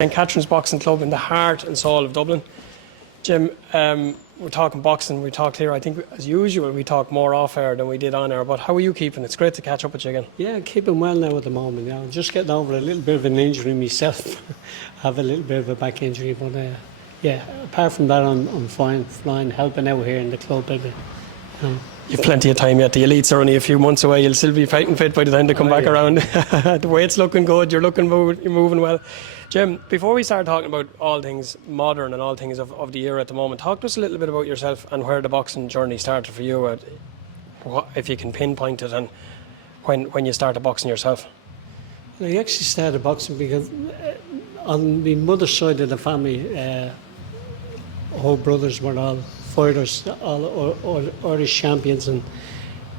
St. Catherine's Boxing Club in the heart and soul of Dublin. Jim, we're talking boxing, we talked here. I think as usual we talk more off air than we did on air, but how are you keeping? It's great to catch up with you again. Yeah, keeping well now at the moment. I'm just getting over a little bit of an injury myself. I have a little bit of a back injury, but yeah, apart from that I'm fine, helping out here in the club a bit. You've plenty of time yet. The elites are only a few months away. You'll still be fighting fit by the time they come back around. The weight's looking good. You're moving well. Jim, before we start talking about all things modern and all things of the era at the moment, talk to us a little bit about yourself and where the boxing journey started for you, if you can pinpoint it, and when you started boxing yourself. I actually started boxing because on the mother's side of the family, all brothers were all fighters, all Irish champions, and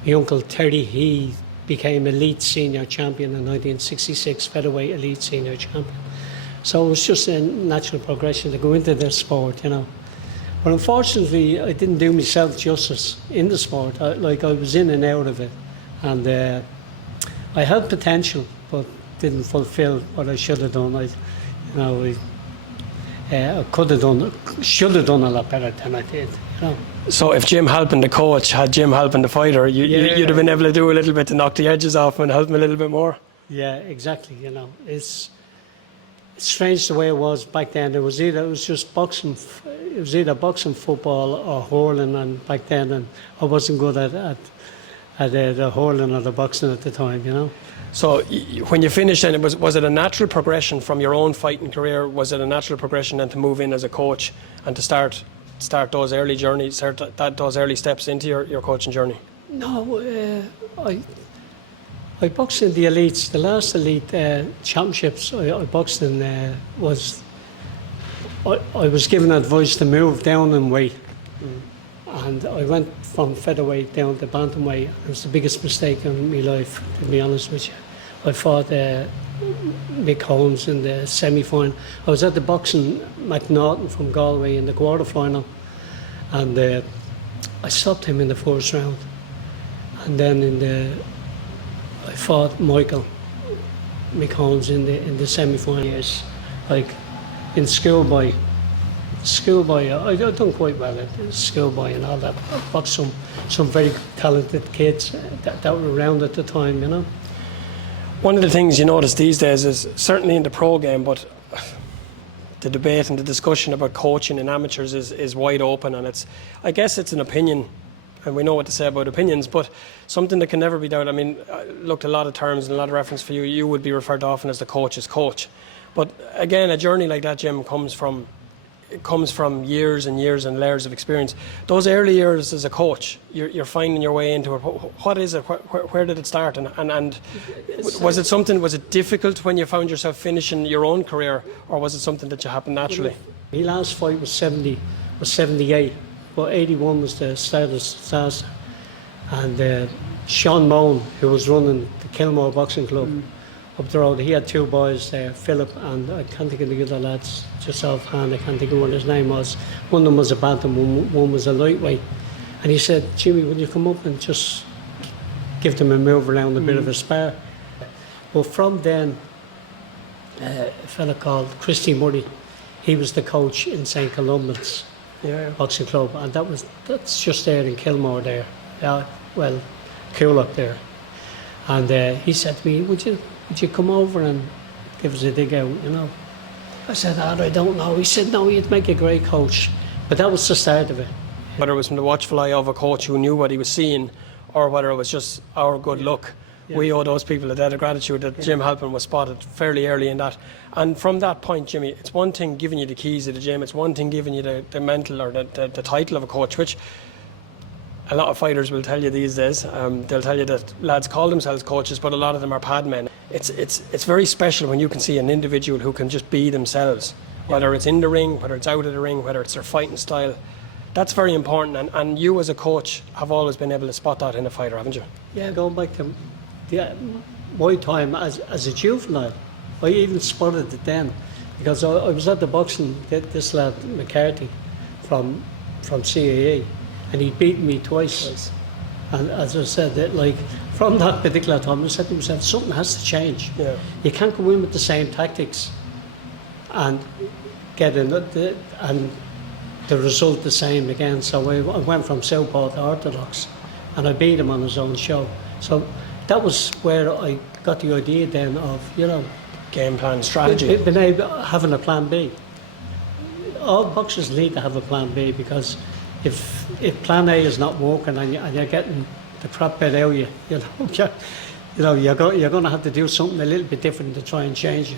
my uncle Terry, he became elite senior champion in 1966, featherweight elite senior champion. So it was just a natural progression to go into this sport, you know. But unfortunately, I didn't do myself justice in the sport. I was in and out of it, and I had potential, but didn't fulfil what I should have done. I could have done, should have done a lot better than I did, you know. So if Jim Halpin, the coach, had Jim Halpin, the fighter, you'd have been able to do a little bit to knock the edges off and help him a little bit more. Yeah, exactly. You know, it's strange the way it was back then. It was either boxing, football, or hurling, and back then, and I wasn't good at the hurling or the boxing at the time, you know. So when you finished, then was it a natural progression from your own fighting career? Was it a natural progression then to move in as a coach and to start those early journeys, those early steps into your coaching journey? No, I boxed in the elites. The last elite championships I boxed in was I was given advice to move down in weight, and I went from featherweight down to bantamweight. It was the biggest mistake in my life, to be honest with you. I fought Mick Holmes in the semi-final. I was at the boxing McLoughlin from Galway in the quarter-final, and I stopped him in the first round. And then I fought Mick Holmes in the semi-final. Yes, like in schoolboy, I done quite well at schoolboy and all that. I fought some very talented kids that were around at the time, you know. One of the things you notice these days is, certainly in the pro game, but the debate and the discussion about coaching in amateurs is wide open, and I guess it's an opinion, and we know what to say about opinions, but something that can never be doubted. I mean, I looked at a lot of terms and a lot of reference for you. You would be referred to often as the coach's coach. But again, a journey like that, Jim, comes from years and years and layers of experience. Those early years as a coach, you're finding your way into it. What is it? Where did it start? And was it difficult when you found yourself finishing your own career, or was it something that happened naturally? My last fight was 78, but 81 was the start of disaster. And Sean Moan, who was running the Kilmore Boxing Club up the road, he had two boys there, Philip, and I can't think of the other lads just offhand. I can't think of what his name was. One of them was a bantam, one was a lightweight. And he said, Jimmy, will you come up and just give them a move around, a bit of a spar? Well, from then, a fella called Christy Murray, he was the coach in St. Columban's Boxing Club, and that's just there in Kilmore there. Yeah, well, cool up there. And he said to me, would you come over and give us a dig out, you know? I said, I don't know. He said, no, you'd make a great coach. But that was the start of it. Whether it was from the watchful eye of a coach who knew what he was seeing, or whether it was just our good luck, we owe those people a debt of gratitude that Jim Halpin was spotted fairly early in that. And from that point, Jimmy, it's one thing giving you the keys of the gym, it's one thing giving you the mental or the title of a coach, which a lot of fighters will tell you these days. They'll tell you that lads call themselves coaches, but a lot of them are pad men. It's very special when you can see an individual who can just be themselves, whether it's in the ring, whether it's out of the ring, whether it's their fighting style. That's very important, and you as a coach have always been able to spot that in a fighter, haven't you? Yeah, going back to my time as a juvenile, I even spotted it then, because I was at the boxing, this lad McCarthy from CAA, and he beat me twice. And as I said, from that particular time, I said to myself, something has to change. Yeah. You can't go in with the same tactics and and the result the same again. So I went from Southpaw to Orthodox, and I beat him on his own show. So that was where I got the idea then of, Game plan, strategy. Having a plan B. All boxers need to have a plan B, because if plan A is not working and you're getting the crap bit out of you, you're going to have to do something a little bit different to try and change it.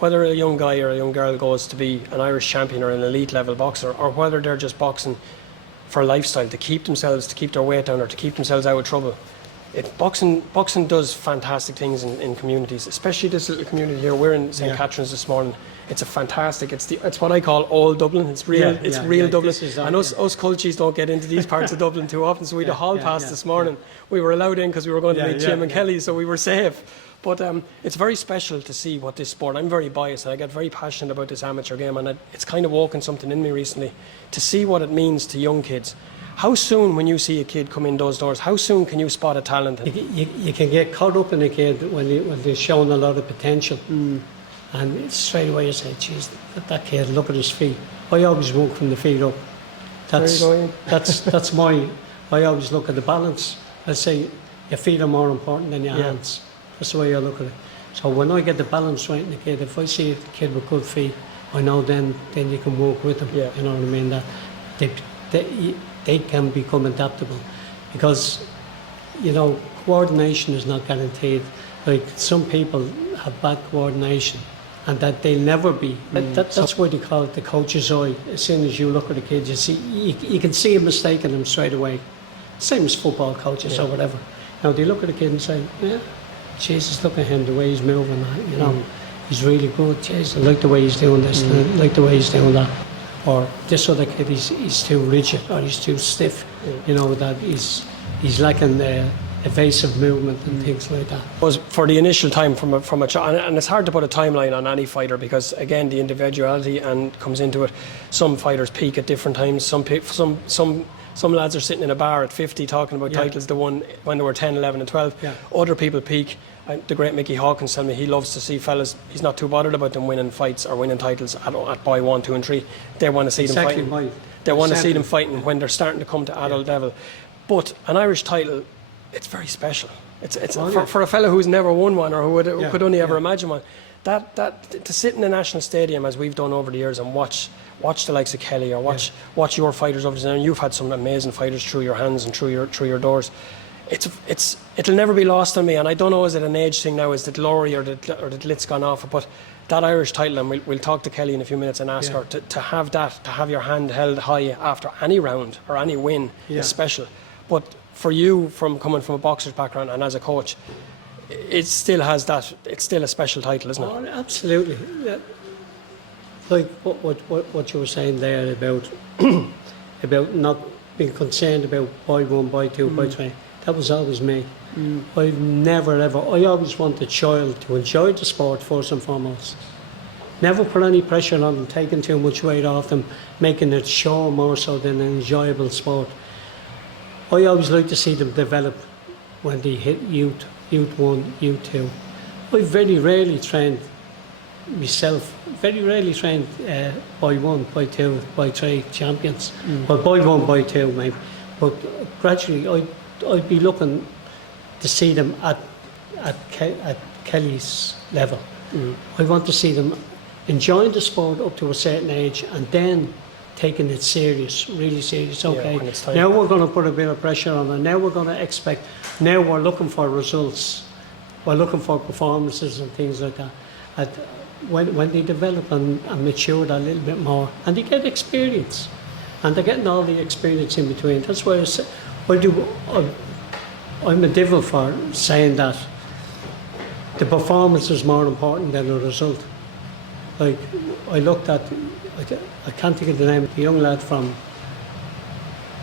Whether a young guy or a young girl goes to be an Irish champion or an elite level boxer, or whether they're just boxing for a lifestyle, to keep their weight down, or to keep themselves out of trouble. Boxing does fantastic things in communities, especially this little community here. We're in St. Catherine's this morning. It's it's what I call old Dublin. It's real Dublin. And us culchies don't get into these parts of Dublin too often. So we had a hall pass this morning. We were allowed in because we were going to meet Jim and Kellie, so we were safe. But it's very special to see what this sport. I'm very biased and I get very passionate about this amateur game, and it's kind of woken something in me recently to see what it means to young kids. How soon, when you see a kid come in those doors, how soon can you spot a talent? You can get caught up in a kid when they're showing a lot of potential, and straight away you say, "Geez, that kid, look at his feet." I always walk from the feet up. That's my. I always look at the balance. I say your feet are more important than your hands. That's the way I look at it. So when I get the balance right in the kid, if I see a kid with good feet, I know then you can work with them. Yeah. You know what I mean? That they can become adaptable, because coordination is not guaranteed. Like, some people have bad coordination, and that they'll never be. That's why they call it the coach's eye. As soon as you look at a kid, you can see a mistake in them straight away. Same as football coaches or whatever. They look at a kid and say, "Yeah, Jesus, look at him, the way he's moving. He's really good. Jesus, I like the way he's doing this. I like the way he's doing that." Or this other kid, he's too rigid, or he's too stiff. That he's lacking evasive movement and things like that. Was for the initial time from a child, and it's hard to put a timeline on any fighter, because again the individuality comes into it. Some fighters peak at different times. Some lads are sitting in a bar at 50 talking about titles they won when they were 10, 11 and 12. Other people peak. The great Mickey Hawkins tell me he loves to see fellas, he's not too bothered about them winning fights or winning titles at boy 1, 2 and 3. They want to see them fighting. They want to see them fighting when they're starting to come to adult level. But an Irish title, it's very special. It's for a fella who's never won one, or who could only ever imagine one. That to sit in a national stadium, as we've done over the years, and watch the likes of Kellie, or watch your fighters over there, and you've had some amazing fighters through your hands and through your doors. It'll never be lost on me, and I don't know, is it an age thing now, is it glory or the glitz gone off, but that Irish title, and we'll talk to Kellie in a few minutes and ask her to have your hand held high after any round or any win is special. But for you, coming from a boxer's background and as a coach, it still has that. It's still a special title, isn't it? Oh, absolutely. Yeah. Like what you were saying there about about not being concerned about boy 1, boy 2, boy 3. That was always me. I've never ever. I always want the child to enjoy the sport first and foremost. Never put any pressure on them, taking too much weight off them, making it show more so than an enjoyable sport. I always like to see them develop when they hit youth 1, youth 2. I very rarely trained myself. Very rarely trained boy 1, boy 2, boy 3 champions. Well, boy 1, boy 2 maybe. But gradually I'd be looking to see them at Kellie's level. I want to see them enjoying the sport up to a certain age, and then taking it serious, really serious. Okay, now we're going to put a bit of pressure on them. Now we're going to expect. Now we're looking for results. We're looking for performances and things like that. When they develop and mature a little bit more, and they get experience, and they're getting all the experience in between. That's why I'm a devil for saying that the performance is more important than the result. Like, I looked at, I can't think of the name of the young lad from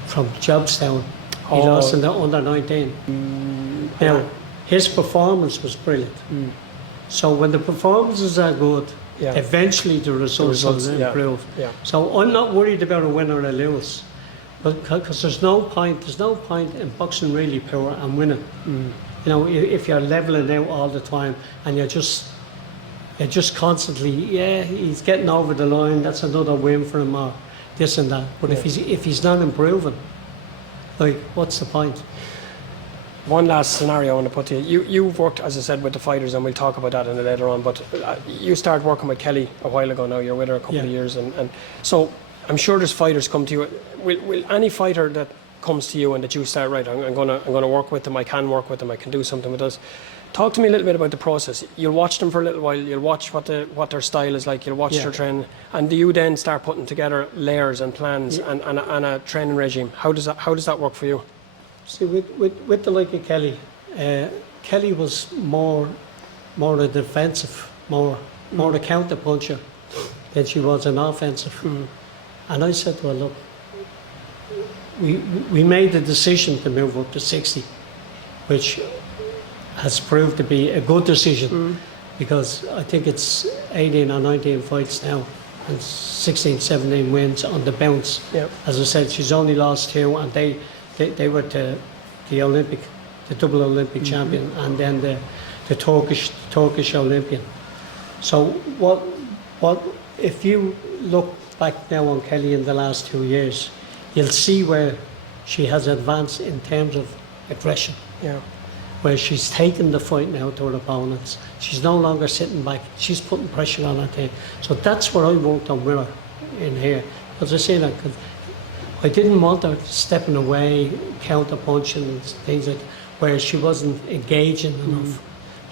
Jobstown. He lost in the under 19. Now, his performance was brilliant. So when the performances are good, eventually the results will improve. So I'm not worried about a win or a lose, because there's no point in boxing really poor and winning. If you're leveling out all the time and you're just just constantly, yeah, he's getting over the line, that's another win for him, or this and that. But if he's not improving, like, what's the point? One last scenario I want to put to you. You've worked, as I said, with the fighters, and we'll talk about that in it later on, but you started working with Kellie a while ago now. You're with her a couple of years. And so I'm sure there's fighters come to you. Will any fighter that comes to you and that you start, right, I'm going to work with them, I can work with them, I can do something with us. Talk to me a little bit about the process. You'll watch them for a little while, you'll watch what their style is like, you'll watch their training, and do you then start putting together layers and plans and a training regime? How does that work for you? See, with the like of Kellie, Kellie was more a defensive, more a counter puncher than she was an offensive. And I said to her, look, we made the decision to move up to 60, which has proved to be a good decision because I think it's 18 or 19 fights now and 16, 17 wins on the bounce. Yep. As I said, she's only lost 2, and they were to the Olympic, the double Olympic champion, and then the Turkish Olympian. So what if you look back now on Kellie in the last 2 years, you'll see where she has advanced in terms of aggression. Yeah. Where she's taken the fight now to her opponents. She's no longer sitting back. She's putting pressure on her team. So that's what I worked on with her in here. As I say that, 'cause I didn't want her stepping away, counter punching and things like where she wasn't engaging enough.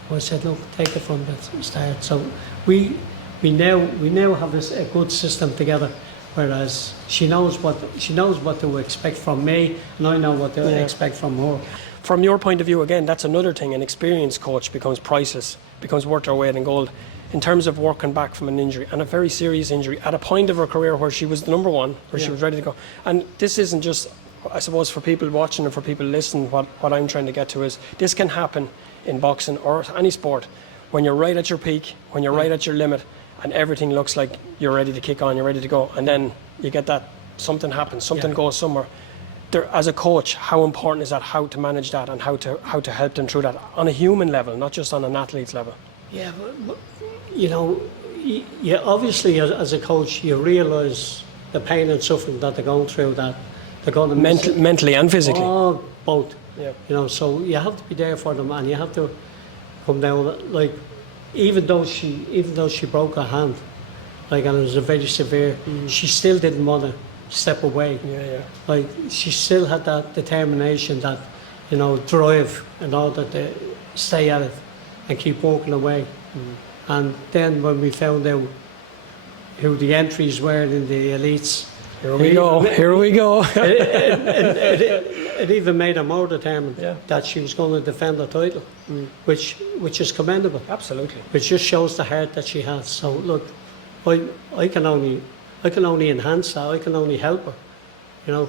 So I said, look, take it from the start. So we now have a good system together. Whereas she knows what to expect from me, and I know what to expect from her. From your point of view, again, that's another thing. An experienced coach becomes priceless, becomes worth their weight in gold. In terms of working back from an injury, and a very serious injury, at a point of her career where she was the number one, where she was ready to go. And this isn't just, I suppose, for people watching and for people listening, what I'm trying to get to is, this can happen in boxing or any sport. When you're right at your peak, when you're right at your limit, and everything looks like you're ready to kick on, you're ready to go, and then you get that, something happens, something goes somewhere. As a coach, how important is that, how to manage that, and how to help them through that on a human level, not just on an athlete's level? Yeah, but you know, obviously as a coach, you realise the pain and suffering that they're going through, that they're going to mentally and physically. Oh, both. Yeah. You know, so you have to be there for them, and you have to come down. Like, even though she broke her hand, like, and it was a very severe, she still didn't want to step away. Yeah. Like, she still had that determination, that, you know, drive in order to stay at it and keep walking away. And then when we found out who the entries were in the elites, Here we go. it even made her more determined that she was going to defend her title, which is commendable. Absolutely. Which just shows the heart that she has. So look, I can only enhance that. I can only help her. You know,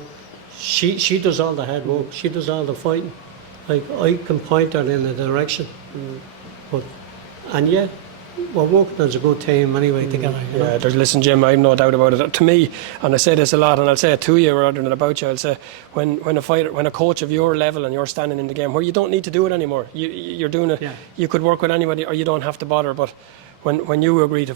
she does all the hard work. She does all the fighting. Like, I can point her in a direction. But we're working as a good team anyway together. You know? Listen, Jim, I have no doubt about it. To me, and I say this a lot, and I'll say it to you rather than about you, I'll say when a coach of your level and you're standing in the game where you don't need to do it anymore, you're doing it. You could work with anybody, or you don't have to bother. But when you agree to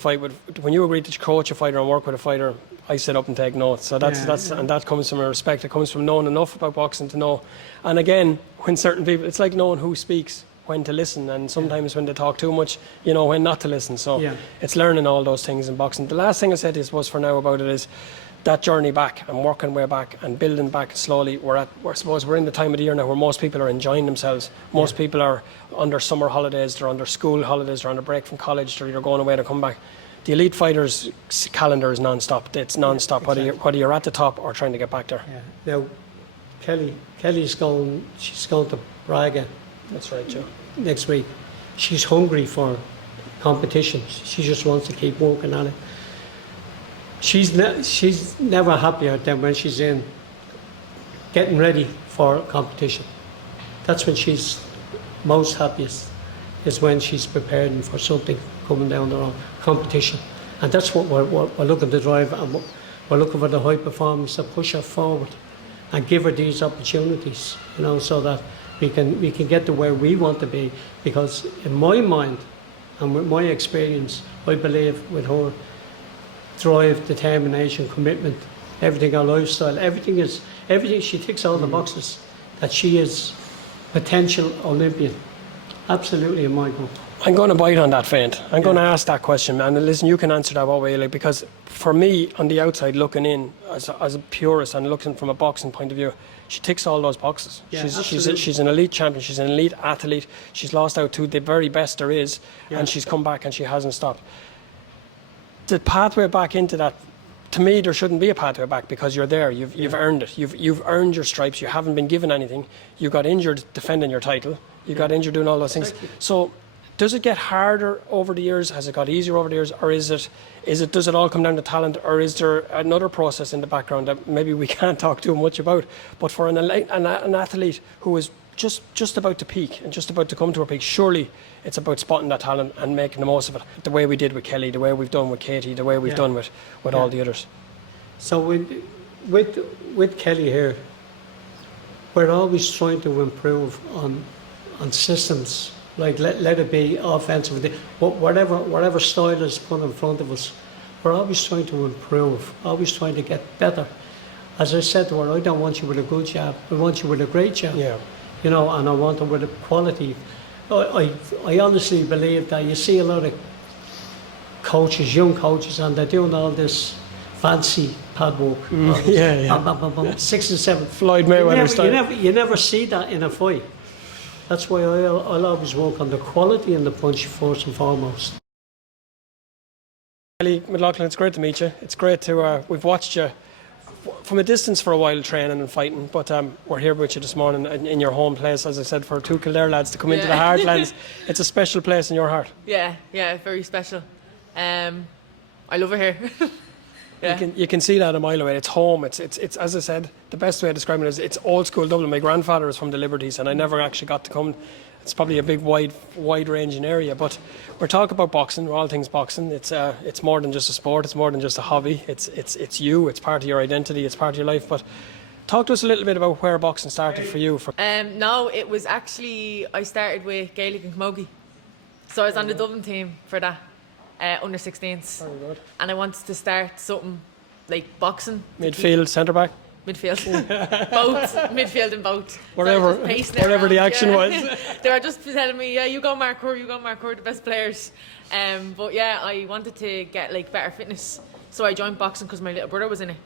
coach a fighter and work with a fighter, I sit up and take notes. So and that comes from a respect. It comes from knowing enough about boxing to know. And again, when certain people, it's like knowing who speaks, when to listen, and sometimes when they talk too much, you know when not to listen. So it's learning all those things in boxing. The last thing I said was for now about it is that journey back and working way back and building back slowly. I suppose we're in the time of the year now where most people are enjoying themselves. Most people are under summer holidays, they're under school holidays, they're on a break from college, they're either going away to come back. The elite fighters' calendar is non-stop. It's non-stop, whether you're at the top or trying to get back there. Now, Kellie's going to Braga. That's right, Joe. Next week. She's hungry for competition. She just wants to keep working on it. She's never happier than when she's in getting ready for competition. That's when she's most happiest, is when she's preparing for something coming down the road, competition. And that's what we're looking to drive, and we're looking for the high performance to push her forward and give her these opportunities, you know, so that we can get to where we want to be. Because in my mind, And with my experience, I believe with her drive, determination, commitment, everything, her lifestyle, everything, she ticks all the boxes, that she is potential Olympian. Absolutely in my book. I'm going to bite on that, Faint. I'm going to ask that question, and listen, you can answer that what way, like, because for me, on the outside looking in, as a purist and looking from a boxing point of view, she ticks all those boxes. Yeah, she's an elite champion, she's an elite athlete, she's lost out to the very best there is, and she's come back and she hasn't stopped. The pathway back into that, to me, there shouldn't be a pathway back, because you're there, you've earned it, you've earned your stripes, you haven't been given anything, you got injured defending your title, you got injured doing all those things. So does it get harder over the years? Has it got easier over the years? Or does it all come down to talent? Or is there another process in the background that maybe we can't talk too much about? But for an athlete who is just about to peak and just about to come to a peak, surely it's about spotting that talent and making the most of it. The way we did with Kellie, the way we've done with Katie, the way we've done with all the others. So with Kellie here, we're always trying to improve on systems. Like let it be offensive, whatever style is put in front of us, we're always trying to improve, always trying to get better. As I said to her, I don't want you with a good job, I want you with a great job. Yeah. You know, and I want her with a quality. I honestly believe that you see a lot of coaches, young coaches, and they're doing all this fancy pad work. Bam, bam, 6 and 7. Floyd Mayweather style. You never see that in a fight. That's why I'll always work on the quality and the punch first and foremost. Kellie, McLoughlin, it's great to meet you. It's great to, we've watched you from a distance for a while training and fighting, but we're here with you this morning in your home place, as I said, for two Kildare lads to come into the heartlands. It's a special place in your heart. Yeah, very special. I love it here. Yeah. You can see that a mile away. It's home. It's as I said, the best way to describe it is it's old school Dublin. My grandfather is from the Liberties, and I never actually got to come. It's probably a big wide ranging area, but we're talking about boxing. All things boxing. It's more than just a sport. It's more than just a hobby. It's you. It's part of your identity. It's part of your life. But talk to us a little bit about where boxing started for you. No, it was actually, I started with Gaelic and Camogie, so I was on the Dublin team for that. Under 16s. Very good. And I wanted to start something like boxing. Midfield, centre back? Midfield. Both. Midfield and both. Whatever the action was. They were just telling me, yeah, you go Mark Hur, the best players. But yeah, I wanted to get like better fitness. So I joined boxing because my little brother was in it.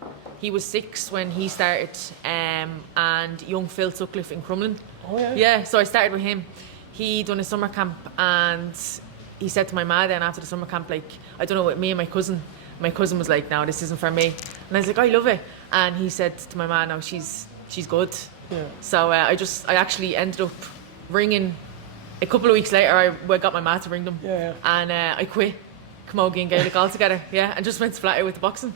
He was 6 when he started, and young Phil Sutcliffe in Crumlin. Oh yeah. Yeah, so I started with him. He done a summer camp, and he said to my ma then after the summer camp, like, I don't know, with me and my cousin was like, no, this isn't for me. And I was like, I love it. And he said to my ma, no, she's good. Yeah. So I actually ended up ringing, a couple of weeks later, I got my ma to ring them. Yeah. And I quit Camogie and Gaelic altogether, and just went flat out with the boxing.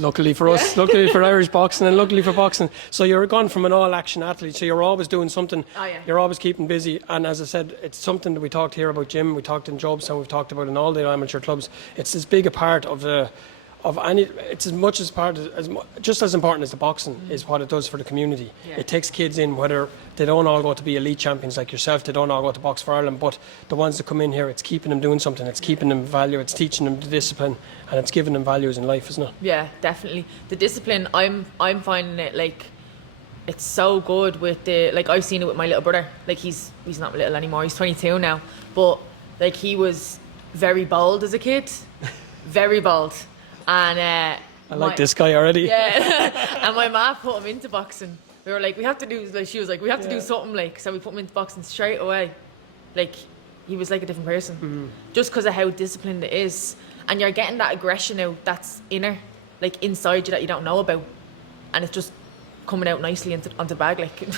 Luckily for us, luckily for Irish boxing, and luckily for boxing. So you're gone from an all-action athlete, so you're always doing something. Oh, yeah. You're always keeping busy, and as I said, it's something that we talked here about gym, we talked in Jobstown, we've talked about in all the amateur clubs. It's as big a part of any. It's as much as part of, just as important as the boxing is what it does for the community. Yeah. It takes kids in, whether they don't all go to be elite champions like yourself, they don't all go to box for Ireland, but the ones that come in here, it's keeping them doing something, it's keeping them value, it's teaching them the discipline, and it's giving them values in life, isn't it? Yeah, definitely. The discipline, I'm finding it like, it's so good with the, like, I've seen it with my little brother. Like, he's not little anymore, he's 22 now, but like, he was very bold as a kid, very bold. And I like this guy already. Yeah. And my ma put him into boxing. We were like, we have to do, like, she was like, we have to do something, like, so we put him into boxing straight away. Like, he was like a different person, just because of how disciplined it is. And you're getting that aggression out that's inner, like, inside you, that you don't know about, and it's just coming out nicely onto the bag, like.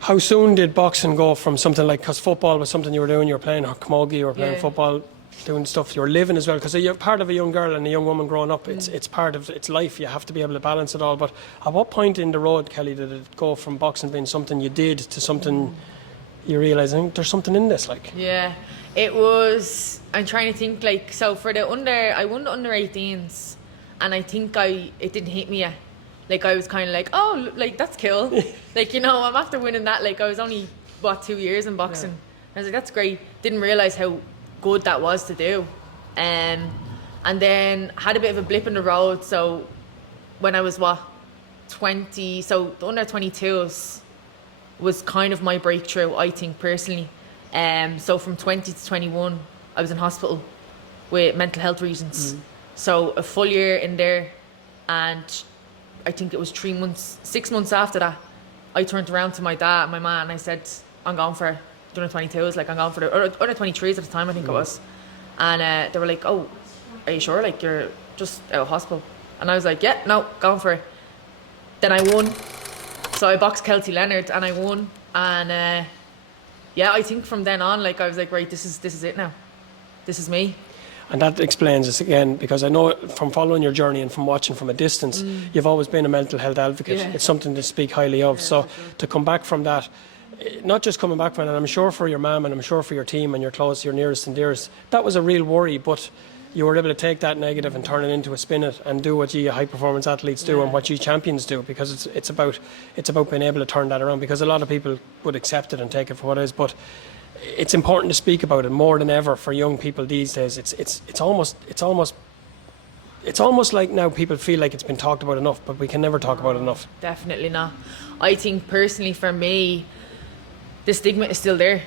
How soon did boxing go from something like, because football was something you were doing, you were playing camogie, you were playing football, doing stuff, you're living as well, because you're part of a young girl and a young woman growing up. It's part of its life. You have to be able to balance it all. But at what point in the road, Kellie, did it go from boxing being something you did to something you realise, I think there's something in this, like? Yeah, it was, I'm trying to think, like, so for the I won the under 18s, and I think it didn't hit me yet. Like, I was kind of like, oh, like, that's cool. Like, you know, I'm after winning that. Like, I was only, 2 years in boxing. I was like, that's great. Didn't realise how good that was to do. And then had a bit of a blip in the road. So when I was 20, so the under 22s was kind of my breakthrough, I think, personally. So from 20 to 21, I was in hospital with mental health reasons. So a full year in there, and I think it was 6 months after that, I turned around to my dad and my man and I said, I'm going for the under 22s, like I'm going for the under 23s at the time, I think it was. And they were like, oh, are you sure? Like, you're just out of hospital. And I was like, yeah, no, going for it. Then I won. So I boxed Keltie Leonard and I won. And yeah, I think from then on, like, I was like, right, this is it now. This is me. And that explains this again, because I know from following your journey and from watching from a distance, you've always been a mental health advocate. Yeah. It's something to speak highly of. So for sure. to come back from that, not just coming back from it, and I'm sure for your mum and I'm sure for your team and your close, your nearest and dearest, that was a real worry, but you were able to take that negative and turn it into a spin it and do what you high performance athletes do and what you champions do, because it's about being able to turn that around, because a lot of people would accept it and take it for what it is, but it's important to speak about it more than ever for young people these days. It's almost like now people feel like it's been talked about enough, but we can never talk about it enough. Definitely not. I think personally for me, the stigma is still there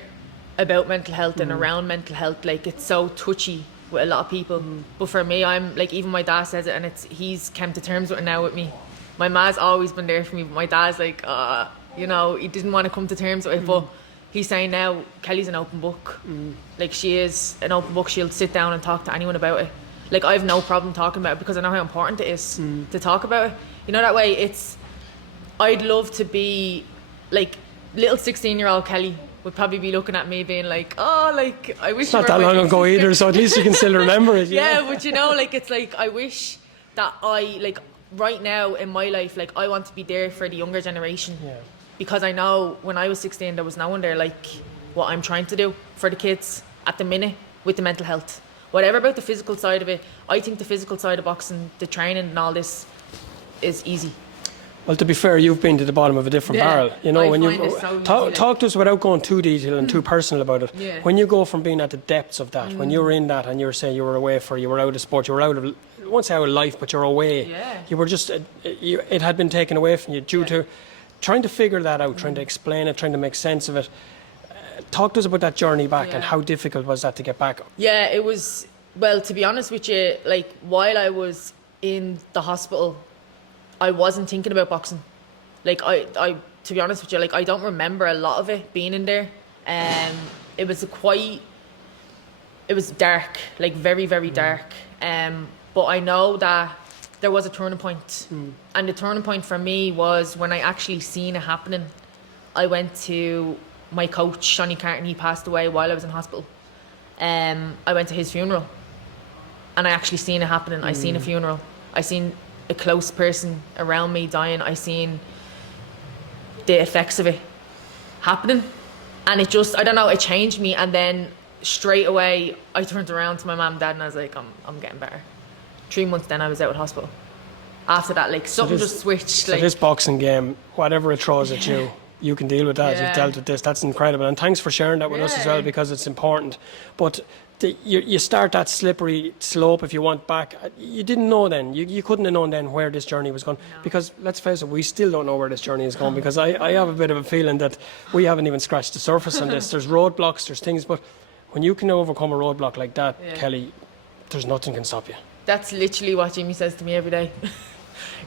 about mental health and around mental health. Like, it's so touchy with a lot of people. But for me, I'm like, even my dad says it, and he's come to terms with it now with me. My ma's always been there for me, but my dad's like, you know, he didn't want to come to terms with it, but he's saying now, Kellie's an open book. Like, she is an open book. She'll sit down and talk to anyone about it. Like, I have no problem talking about it because I know how important it is to talk about it. You know, that way I'd love to be like little 16-year-old Kellie would probably be looking at me being like, oh, like, I wish It's not that long ago either, so at least you can still remember it. Yeah, but you know, like, it's like, I wish that like, right now in my life, like, I want to be there for the younger generation. Yeah. Because I know when I was 16, there was no one there like what I'm trying to do for the kids at the minute with the mental health. Whatever about the physical side of it, I think the physical side of boxing, the training and all this is easy. Well, to be fair, you've been to the bottom of a different barrel. You know, I when find you it so talk to us without going too detailed and too personal about it. Yeah. When you go from being at the depths of that, when you were in that, and you were saying you were away you were out of sport, you were out of, I won't say out of life, but you're away. Yeah. You were just, it had been taken away from you due to trying to figure that out, trying to explain it, trying to make sense of it. Talk to us about that journey back and how difficult was that to get back? Yeah, it was. Well, to be honest with you, like, while I was in the hospital, I wasn't thinking about boxing. Like, I to be honest with you, like, I don't remember a lot of it being in there. It was it was dark, like, very, very dark. But I know that there was a turning point. And the turning point for me was when I actually seen it happening. I went to my coach, Shawnee Carton. He passed away while I was in hospital. I went to his funeral. And I actually seen it happening. I seen a funeral. I seen a close person around me dying. I seen the effects of it happening. And it just, I don't know, it changed me. And then straight away, I turned around to my mum and dad and I was like, I'm getting better. 3 months then I was out of hospital. After that, like, something just switched. So like, this boxing game, whatever it throws at you, you can deal with that. Yeah. You've dealt with this. That's incredible. And thanks for sharing that with us as well, because it's important. But you start that slippery slope, if you want, back. You didn't know then. You couldn't have known then where this journey was going. No. Because let's face it, we still don't know where this journey is going. Because I have a bit of a feeling that we haven't even scratched the surface on this. There's roadblocks, there's things. But when you can overcome a roadblock like that, Kellie, there's nothing can stop you. That's literally what Jimmy says to me every day.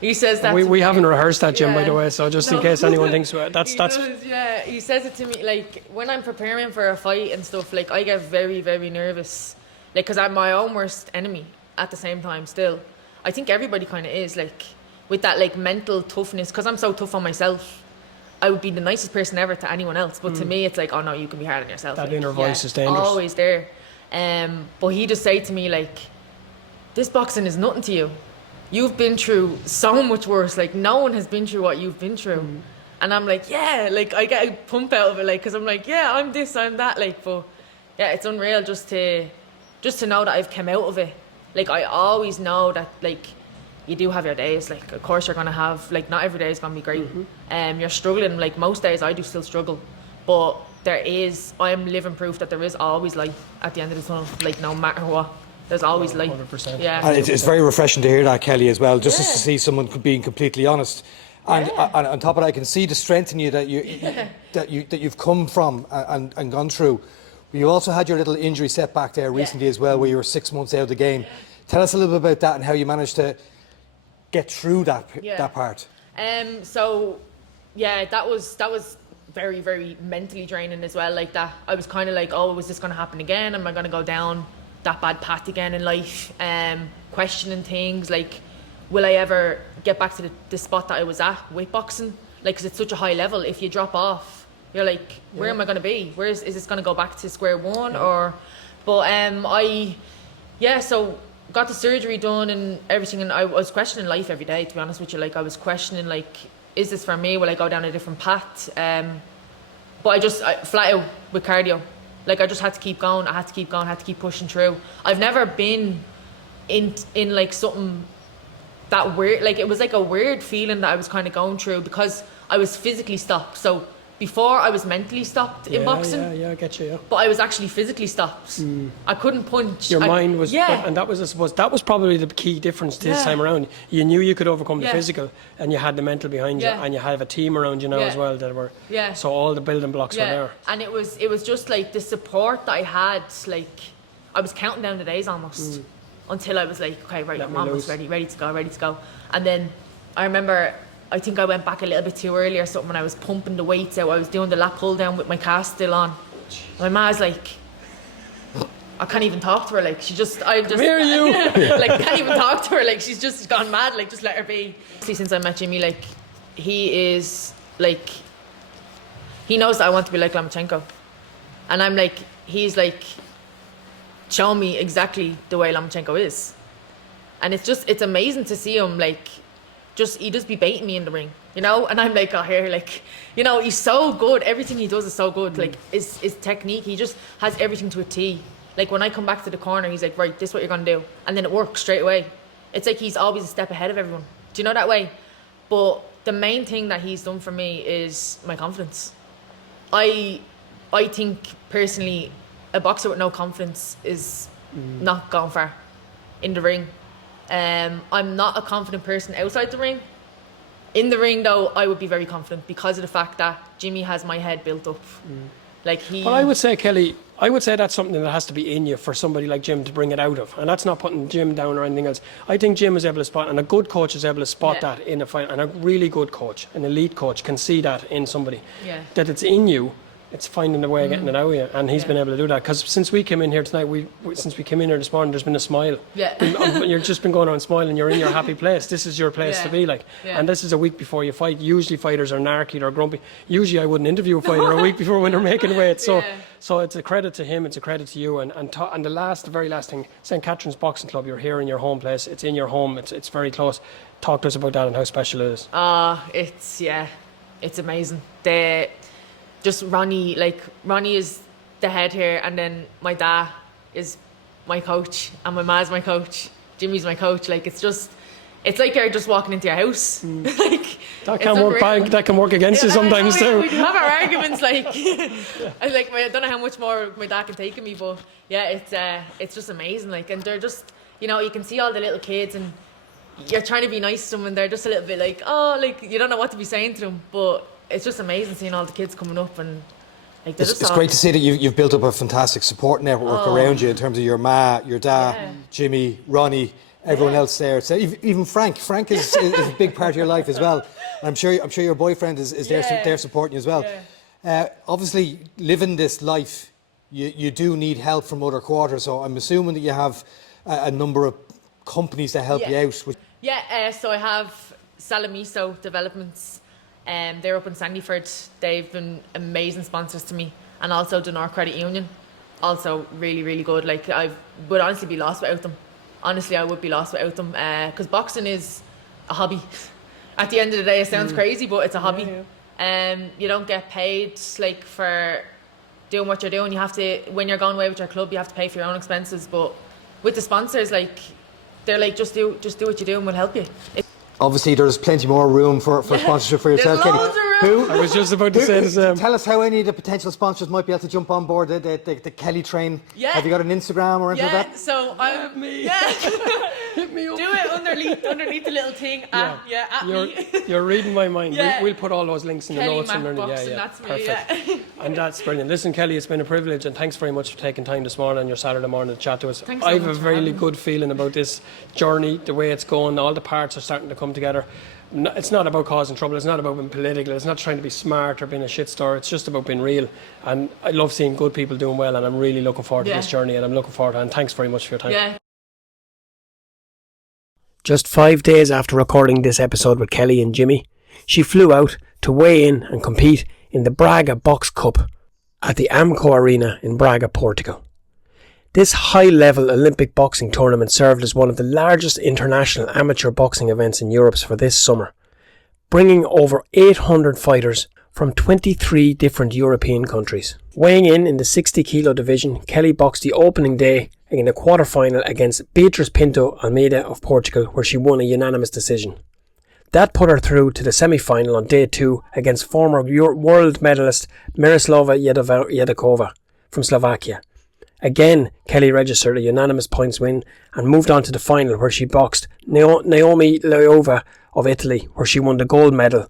He says that. We haven't rehearsed that, Jim, by the way. So just in case anyone thinks that's. Yeah, he says it to me, like, when I'm preparing for a fight and stuff. Like, I get very, very nervous, like, because I'm my own worst enemy at the same time. Still, I think everybody kind of is, like, with that, like, mental toughness. Because I'm so tough on myself, I would be the nicest person ever to anyone else. But to me, it's like, oh no, you can be hard on yourself. That like, inner voice is dangerous. Always there. But he just say to me, like, this boxing is nothing to you. You've been through so much worse. Like, no one has been through what you've been through. And I'm like, yeah, like, I get a pump out of it, like, because I'm like, yeah, I'm this, I'm that, like, but yeah, it's unreal just to know that I've come out of it. Like, I always know that, like, you do have your days. Like, of course you're going to have, like, not every day is going to be great. You're struggling. Like, most days I do still struggle. But I'm living proof that there is always light at the end of the tunnel. Like no matter what, there's always light. 100%. Yeah. And it's very refreshing to hear that, Kelly, as well, just to see someone being completely honest. And on top of that, I can see the strength in you that you've come from and gone through. You also had your little injury setback there recently as well, where you were 6 months out of the game. Tell us a little bit about that and how you managed to get through that part. So yeah, that was very, very mentally draining as well. Like that, I was kind of like, oh, is this going to happen again? Am I going to go down that bad path again in life? Questioning things like, will I ever get back to the spot that I was at with boxing? Like, because it's such a high level. If you drop off, you're like, where am I going to be? Is this going to go back to square one? Or, but so got the surgery done and everything, and I was questioning life every day, to be honest with you. Like, I was questioning, like, is this for me? Will I go down a different path? But I flat out with cardio. Like, I just had to keep going. I had to keep going. I had to keep pushing through. I've never been in like something that weird. Like, it was like a weird feeling that I was kind of going through because I was physically stopped. So before I was mentally stopped in boxing. Yeah, I get you. Yeah. But I was actually physically stopped. I couldn't punch. Your mind was, yeah. And that was, I suppose, that was probably the key difference this time around. You knew you could overcome the physical, and you had the mental behind you, and you have a team around you now as well that were. Yeah. So all the building blocks were there. And it was just like the support that I had. Like, I was counting down the days almost until I was like, okay, right, I'm almost ready to go. And then I remember, I think I went back a little bit too early or something when I was pumping the weights out. I was doing the lat pull down with my cast still on. My ma's like, I can't even talk to her. Like, I just. Come here, you. Like, can't even talk to her. Like, she's just gone mad. Like, just let her be. See, since I met Jimmy, like, he is like, he knows that I want to be like Lomachenko, and I'm like, he's like, show me exactly the way Lomachenko is, and it's amazing to see him like. He just be baiting me in the ring, you know, and I'm like, oh, here, like, you know, he's so good. Everything he does is so good. Like, his technique, he just has everything to a T. Like, when I come back to the corner, he's like, right, this is what you're gonna do, and then it works straight away. It's like he's always a step ahead of everyone. Do you know that way? But the main thing that he's done for me is my confidence. I think personally, a boxer with no confidence is not going far in the ring. I'm not a confident person outside the ring. In the ring, though, I would be very confident because of the fact that Jimmy has my head built up. Like, he. Well, I would say, Kelly, that's something that has to be in you for somebody like Jim to bring it out of, and that's not putting Jim down or anything else. I think Jim is able to spot, and a good coach is able to spot that in a fight, and a really good coach, an elite coach, can see that in somebody. Yeah. That it's in you. It's finding a way of getting it out of you, and he's been able to do that. Because since we came in here tonight, since we came in here this morning, there's been a smile. Yeah. You've just been going around smiling. You're in your happy place. This is your place to be like. Yeah. And this is a week before you fight. Usually fighters are narky or grumpy. Usually I wouldn't interview a fighter a week before when they're making weight. So it's a credit to him. It's a credit to you. And the very last thing, St. Catherine's Boxing Club. You're here in your home place. It's in your home. It's very close. Talk to us about that and how special it is. It's amazing. Just Ronnie is the head here, and then my dad is my coach, and my ma's my coach. Jimmy's my coach. Like, it's like you're just walking into your house. Like, that can work back. That can work against you sometimes too. We have our arguments. Like, I don't know how much more my dad can take of me, but it's just amazing. Like, and they're just, you know, you can see all the little kids, and you're trying to be nice to them, and they're just a little bit like, oh, like, you don't know what to be saying to them, but. It's just amazing seeing all the kids coming up, and like it's great to see that you've built up a fantastic support network around you in terms of your ma, your dad, Jimmy, Ronnie, everyone else there. So even Frank is a big part of your life as well. And I'm sure your boyfriend is there supporting you as well. Obviously, living this life, you do need help from other quarters. So I'm assuming that you have a number of companies that help you out. So I have Salamiso Developments. They're up in Sandyford. They've been amazing sponsors to me, and also Dunor Credit Union, also really, really good. Like, I would honestly be lost without them. Honestly, I would be lost without them, because boxing is a hobby. At the end of the day, it sounds crazy, but it's a hobby. You don't get paid like for doing what you're doing. You have to, when you're going away with your club, you have to pay for your own expenses. But with the sponsors, like, they're like, just do what you do, and we'll help you. Obviously, there's plenty more room for sponsorship for yourself, There's Kelly. loads of room. I was just about to say the same. Tell us how any of the potential sponsors might be able to jump on board the Kellie train. Yeah. Have you got an Instagram or anything like that? So I'm Hit me up. do it underneath the little thing. At me. You're reading my mind. Yeah. We'll put all those links in the Kellie notes. Boxing, that's me, yeah. And that's brilliant. Listen, Kellie, it's been a privilege, and thanks very much for taking time this morning on your Saturday morning to chat to us. Thanks so I have much a for really having me. good feeling about this journey, the way it's going. All the parts are starting to come together. It's not about causing trouble. It's not about being political. It's not trying to be smart or being a shitstorm. It's just about being real. And I love seeing good people doing well, and I'm really looking forward to this journey, and I'm looking forward to it. And thanks very much for your time. Yeah. Just 5 days after recording this episode with Kellie and Jimmy, she flew out to weigh in and compete in the Braga Box Cup at the Amco Arena in Braga, Portugal. This high-level Olympic boxing tournament served as one of the largest international amateur boxing events in Europe for this summer, bringing over 800 fighters from 23 different European countries. Weighing in the 60 kilo division, Kellie boxed the opening day in a quarter-final against Beatriz Pinto Almeida of Portugal, where she won a unanimous decision. That put her through to the semi-final on day 2 against former world medalist Miroslava Jedakova from Slovakia. Again, Kellie registered a unanimous points win and moved on to the final, where she boxed Naomi Leova of Italy, where she won the gold medal